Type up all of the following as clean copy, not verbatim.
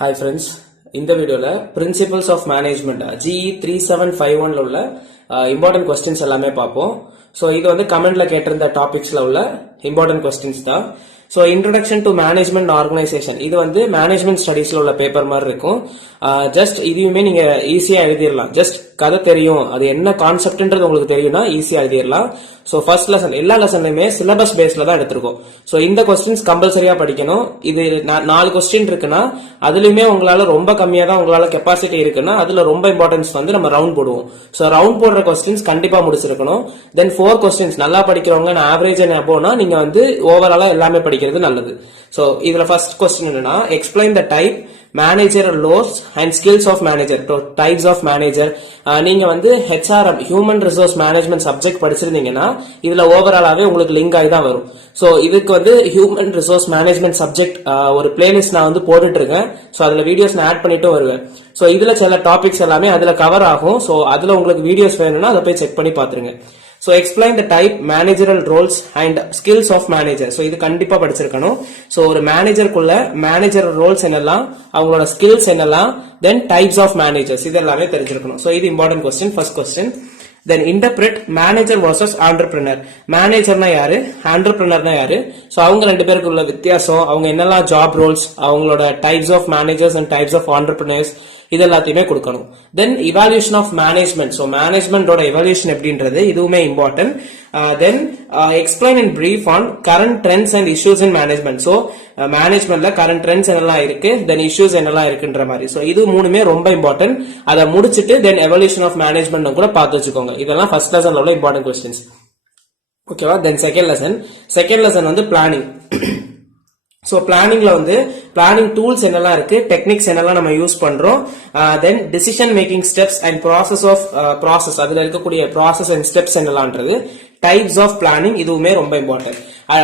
Hi friends, இந்த வீடியோல Principles of Management GE 3751ல உள்ள important questions எல்லாமே பார்ப்போம். So இது வந்து கமெண்ட்ல கேட்டிருந்த டாபிக்ஸ்ல உள்ள important questions தான். So introduction to management and organization இது வந்து மேனேஜ்மெண்ட் ஸ்டடீஸ்ல உள்ள பேப்பர் மாதிரி இருக்கும். ஜஸ்ட் இதுவுமே நீங்க ஈஸியா எழுதிடலாம். ஜஸ்ட் கதை தெரியும், அது என்ன கான்செப்ட்ன்றது உங்களுக்கு தெரியும்னா ஈஸியா எழுதிடலாம். ஸோ ஃபர்ஸ்ட் லெசன் எல்லா லெசன்லயுமே சிலபஸ் பேஸ்ல தான் எடுத்திருக்கோம். ஸோ இந்த கொஸ்டின்ஸ் கம்பல்சரியா படிக்கணும். இது 4 கொஸ்டின் இருக்குன்னா அதுலயுமே உங்களால ரொம்ப கம்மியா தான் உங்களால கெப்பாசிட்டி இருக்குன்னா அதுல ரொம்ப இம்பார்ட்டன்ஸ் வந்து நம்ம ரவுண்ட் போடுவோம். ஸோ ரவுண்ட் போடுற கொஸ்டின்ஸ் கண்டிப்பா முடிச்சிருக்கணும். தென் 4 கொஸ்டின்ஸ் நல்லா படிக்கிறவங்க ஆவரேஜ் அண்ட் அபோவ்னா நீங்க வந்து ஓவராலா எல்லாமே படிக்கிறது நல்லது. ஸோ இதுல ஃபர்ஸ்ட் கொஸ்டின் என்னன்னா explain the type manager roles and skills of manager. Types of manager. நீங்க வந்து HRM human resource management subject படிச்சிருந்தீங்கன்னா இதுல ஓவராலாவே உங்களுக்கு லிங்க் ஆகி தான் வரும். ஸோ இதுக்கு வந்து ஹியூமன் ரிசோர்ஸ் மேனேஜ்மெண்ட் சப்ஜெக்ட் ஒரு பிளேலிஸ்ட் நான் வந்து போட்டுட்டு இருக்கேன். ஸோ அதுல வீடியோஸ் நான் ஆட் பண்ணிட்டு வருவேன். ஸோ இதுல சில டாபிக்ஸ் எல்லாமே அதுல கவர் ஆகும். ஸோ அதுல உங்களுக்கு வீடியோஸ் வேணும்னா அதை போய் செக் பண்ணி பாத்துருங்க. So explain the type, managerial roles and skills of manager. So இது கண்டிப்பா படிச்சிருக்கணும். So ஒரு மேனேஜருக்குள்ள மேனேஜர் ரோல்ஸ் என்னெல்லாம், அவங்களோட ஸ்கில்ஸ் என்னெல்லாம், then types of managers இது எல்லாமே தெரிஞ்சிருக்கணும். So இது important question, first question. Then interpret manager versus entrepreneur. மேனேஜர்னா யாரு, entrepreneurனா யாரு, ஸோ அவங்க ரெண்டு பேருக்கு உள்ள வித்தியாசம், அவங்க என்னெல்லாம் ஜாப் ரோல்ஸ், அவங்களோட types of managers and types of entrepreneurs இது எல்லாத்தையுமே கொடுக்கணும். Then evaluation of management. So மேனேஜ்மெண்டோட இவாலுவேஷன் எப்படின்றது இதுவுமே important. Then explain in brief on current trends and issues in management. So மேனேஜ்மெண்ட்ல கரண்ட் ட்ரெண்ட்ஸ் என்னெல்லாம் இருக்கு, தென் இஷ்யூஸ் என்னெல்லாம் இருக்குன்ற மாதிரி. ஸோ இது மூணுமே ரொம்ப இம்பார்ட்டன்ட். அதை முடிச்சுட்டு தென் எவல்யூஷன் ஆஃப் மேனேஜ்மெண்ட் கூட பார்த்து வச்சுக்கோங்க. இதெல்லாம் ஃபர்ஸ்ட் லெசன்ல உள்ள இம்பார்ட்டன்ட் கொஸ்டின்ஸ். ஓகேவா? தென் செகண்ட் லெசன் வந்து பிளானிங். ஸோ பிளானிங்ல வந்து பிளானிங் டூல்ஸ் என்னெல்லாம் இருக்கு, டெக்னிக்ஸ் என்னெல்லாம் நம்ம யூஸ் பண்றோம், then decision making steps and process அதுல இருக்கக்கூடிய ப்ராசஸ் அண்ட் ஸ்டெப்ஸ் என்னெல்லாம்ன்றது, டைப்ஸ் ஆஃப் பிளானிங் இதுவுமே ரொம்ப இம்பார்ட்டன்ட்.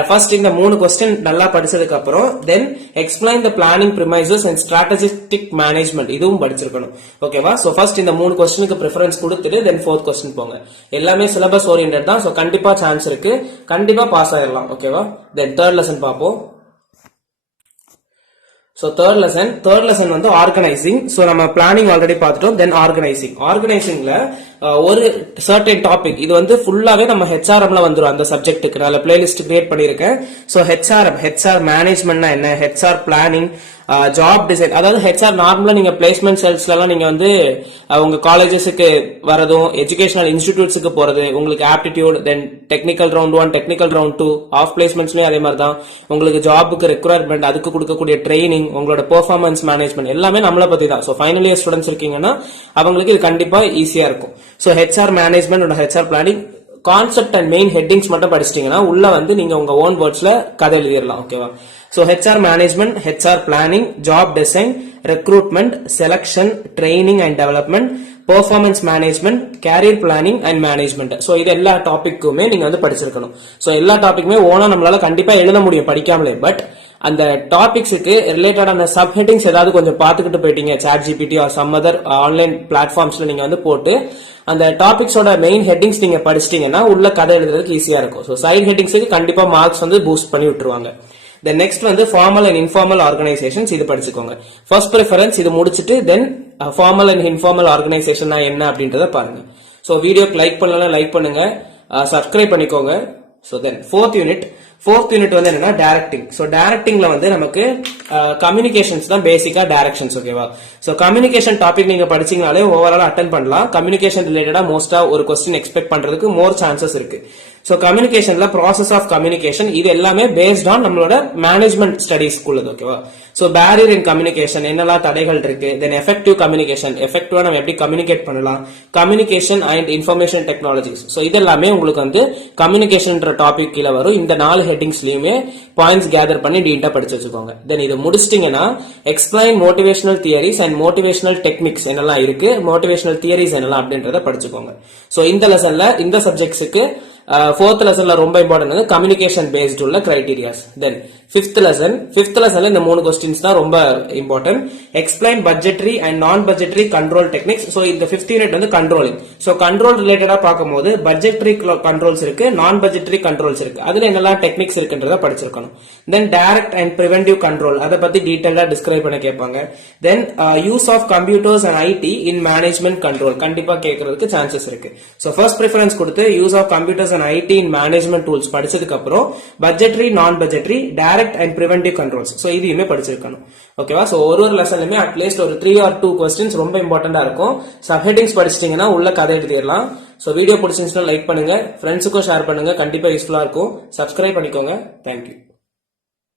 ஃபர்ஸ்ட் இந்த 3 கொஸ்டின் நல்லா படிச்சதுக்கு அப்புறம் then explain the planning premises and strategic management இதுவும் படிச்சிருக்கணும். ஓகேவா? சோ ஃபர்ஸ்ட் இந்த 3 கொஸ்டினுக்கு ப்ரிஃபரன்ஸ் கொடுத்துட்டு தென் 4th கொஸ்டின் போங்க. எல்லாமே சிலபஸ் ஓரியன்டட் தான். சோ கண்டிப்பா சான்ஸ் இருக்கு, கண்டிப்பா பாஸ் ஆயிடலாம். ஓகேவா? தென் தேர்ட் லெசன் பார்ப்போம். So third lesson வந்து ஆர்கனைசிங். சோ நம்ம பிளானிங் ஆல்ரெடி பார்த்துட்டோம். தென் ஆர்கனைசிங்ல ஒரு சர்டன் டாபிக் இது வந்து ஃபுல்லாவே நம்ம ஹெச்ஆர்எம்ல வந்துரும். அந்த சப்ஜெக்ட்டுக்கு நல்ல பிளேலிஸ்ட் கிரியேட் பண்ணிருக்கேன். சோ ஹெச்ஆர் மேனேஜ்மெண்ட்னா என்ன, ஹெச்ஆர் பிளானிங், ஜாப் டிசைன், அதாவது ஹெச்ஆர் நார்மலா நீங்க பிளேஸ்மெண்ட் செல்ஸ்ல எல்லாம் நீங்க வந்து உங்க காலேஜஸ்க்கு வரதும் எஜுகேஷனல் இன்ஸ்டிடியூட்ஸ்க்கு போறது, உங்களுக்கு aptitude, then technical round 1, technical round 2, of பிளேஸ்மெண்ட்ஸ்லயும் அதே மாதிரி தான். உங்களுக்கு ஜாபுக்கு ரெக்வயர்மெண்ட், அதுக்கு கொடுக்கக்கூடிய ட்ரைனிங், உங்களோட பெர்ஃபார்மன்ஸ் மேனேஜ்மெண்ட் எல்லாமே நம்மளை பத்தி தான். ஸோ ஃபைனல் இயர் ஸ்டூடெண்ட்ஸ் இருக்கீங்கன்னா அவங்களுக்கு இது கண்டிப்பா ஈஸியா இருக்கும். So HR management, HR planning concept and main headings மட்டும் படிச்சிட்டீங்கன்னா உள்ள வந்து நீங்க உங்க ஓன் வேர்ட்ஸ்ல கதை எழுதிடலாம். ஓகேவா? So HR management, HR planning, job design, recruitment, selection, training and development, performance management, career planning and management. So இது எல்லா டாபிக்குமே நீங்க வந்து படிச்சிருக்கணும். So எல்லா டாபிக்குமே ஓனா நம்மளால கண்டிப்பா எழுத முடியும் படிக்காமலே. பட் அந்த டாபிக்ஸுக்கு ரிலேட்டடான சப் ஹெட்டிங்ஸ் ஏதாவது கொஞ்சம் பார்த்துக்கிட்டு போயிட்டீங்க, ChatGPT or some other online பிளாட்ஃபார்ம்ஸ்ல நீங்க வந்து போட்டு அந்த டாபிக்ஸோட மெயின் ஹெட்டிங்ஸ் நீங்க படிச்சிட்டீங்கன்னா உள்ள கதை எழுதுறதுக்கு ஈஸியா இருக்கும். ஸோ சைட் ஹெட்டிங்ஸுக்கு கண்டிப்பா மார்க்ஸ் வந்து பூஸ்ட் பண்ணி விட்டுருவாங்க. தென் நெக்ஸ்ட் வந்து ஃபார்மல் அண்ட் இன்ஃபார்மல் ஆர்கனைசேஷன்ஸ் இது படிச்சுக்கோங்க. ஃபர்ஸ்ட் ப்ரிஃபரன்ஸ் இது முடிச்சுட்டு தென் ஃபார்மல் அண்ட் இன்ஃபார்மல் ஆர்கனைசேஷன் என்ன அப்படின்றத பாருங்க. ஸோ வீடியோக்கு லைக் பண்ணலாம், லைக் பண்ணுங்க, சப்ஸ்கிரைப் பண்ணிக்கோங்க. ஸோ தென் ஃபோர்த் யூனிட் வந்து என்னன்னா டைரக்டிங். ஸோ டைரக்டிங்ல வந்து நமக்கு கம்யூனிகேஷன்ஸ் தான் பேசிக்கா டைரக்ஷன்ஸ். ஓகேவா? ஸோ கம்யூனிகேஷன் டாபிக் நீங்க படிச்சீங்கனாலே ஓவரால் அட்டன் பண்ணலாம். கம்யூனிகேஷன் ரிலேட்டடா மோஸ்டா ஒரு கொஸ்டின் எக்ஸ்பெக்ட் பண்றதுக்கு மோர் சான்சஸ் இருக்கு. ஸோ கம்யூனிகேஷன்ல ப்ராசஸ் ஆஃப் கம்யூனிகேஷன் இது எல்லாமே பேஸ்ட் ஆன் நம்மளோட மேனேஜ்மெண்ட் ஸ்டடிஸ் உள்ளது. ஓகேவா? ஸோ பேரியர் இன் கம்யூனிகேஷன் என்னெல்லாம் தடைகள் இருக்கு, தென் எஃபெக்டிவ் கம்யூனிகேஷன் எஃபெக்டிவா நம்ம எப்படி கம்யூனிகேட் பண்ணலாம், communication and information technologies. So இது எல்லாமே உங்களுக்கு வந்து கம்யூனிகேஷன் டாபிக் கீழே வரும். இந்த 4 ஹெட்டிங்ஸ்லயுமே பாயிண்ட்ஸ் கேதர் பண்ணி டீட்டா படிச்சு வச்சுக்கோங்க. தென் இது முடிச்சிட்டீங்கன்னா explain motivational theories and motivational techniques என்னெல்லாம் இருக்கு, மோட்டிவேஷனல் தியரிஸ் என்னெல்லாம் அப்படின்றத படிச்சுக்கோங்க. ஸோ இந்த லெசன்ல இந்த சப்ஜெக்ட்ஸுக்கு 4th லெசன்ல ரொம்ப இம்பார்ட்டன்ட் கம்யூனிகேஷன் பேஸ்ட் உள்ள கிரைட்டீரியாஸ். தென் ஃபிஃப்த் லெசன்ல இந்த 3 கொஸ்டின்ஸ் தான் ரொம்ப இம்பார்ட்டன்ட். எக்ஸ்பிளைன் பட்ஜெட்டரி அண்ட் நான் பட்ஜெட்டரி கண்ட்ரோல் டெக்னிக்ஸ். சோ இந்த 5th யூனிட் வந்து கண்ட்ரோலிங். சோ கண்ட்ரோல் ரிலேட்டடா பார்க்கும்போது பட்ஜெட்டரி கண்ட்ரோல்ஸ் இருக்கு, நான் பட்ஜெட்டரி கண்ட்ரோல்ஸ் இருக்கு. அதுல என்னெல்லாம் டெக்னிக்ஸ் இருக்குன்றத படிச்சிருக்கணும். Then direct and preventive control, அதை பத்தி டீடைலா டிஸ்கிரைப் பண்ண கேட்பாங்க. Then use of computers and IT in management control கண்டிப்பா கேட்கறதுக்கு சான்சஸ் இருக்கு. சோ ஃபர்ஸ்ட் ப்ரிஃபரன்ஸ் கொடுத்து use of computers and IT in management tools படிச்சதுக்கு அப்புறம் budgetary, non budgetary, direct and preventive controls, so இதையுமே படிச்சிருக்கணும். ஓகேவா? சோ ஒரு லெசன்லயுமே அட்லீஸ்ட் ஒரு 3 or 2 கொஸ்டின்ஸ் ரொம்ப இம்பார்ட்டண்டா இருக்கும். சப் ஹெட்டிங்ஸ் படிச்சிட்டீங்கன்னா உள்ள கதை எழுதிடலாம். சோ வீடியோ பிடிச்சிருந்துச்சுன்னா லைக் பண்ணுங்க, ஃப்ரெண்ட்ஸுக்கும் ஷேர் பண்ணுங்க, கண்டிப்பா யூஸ்ஃபுல்லா இருக்கும். சப்ஸ்கிரைப் பண்ணிக்கோங்க. தேங்க்யூ.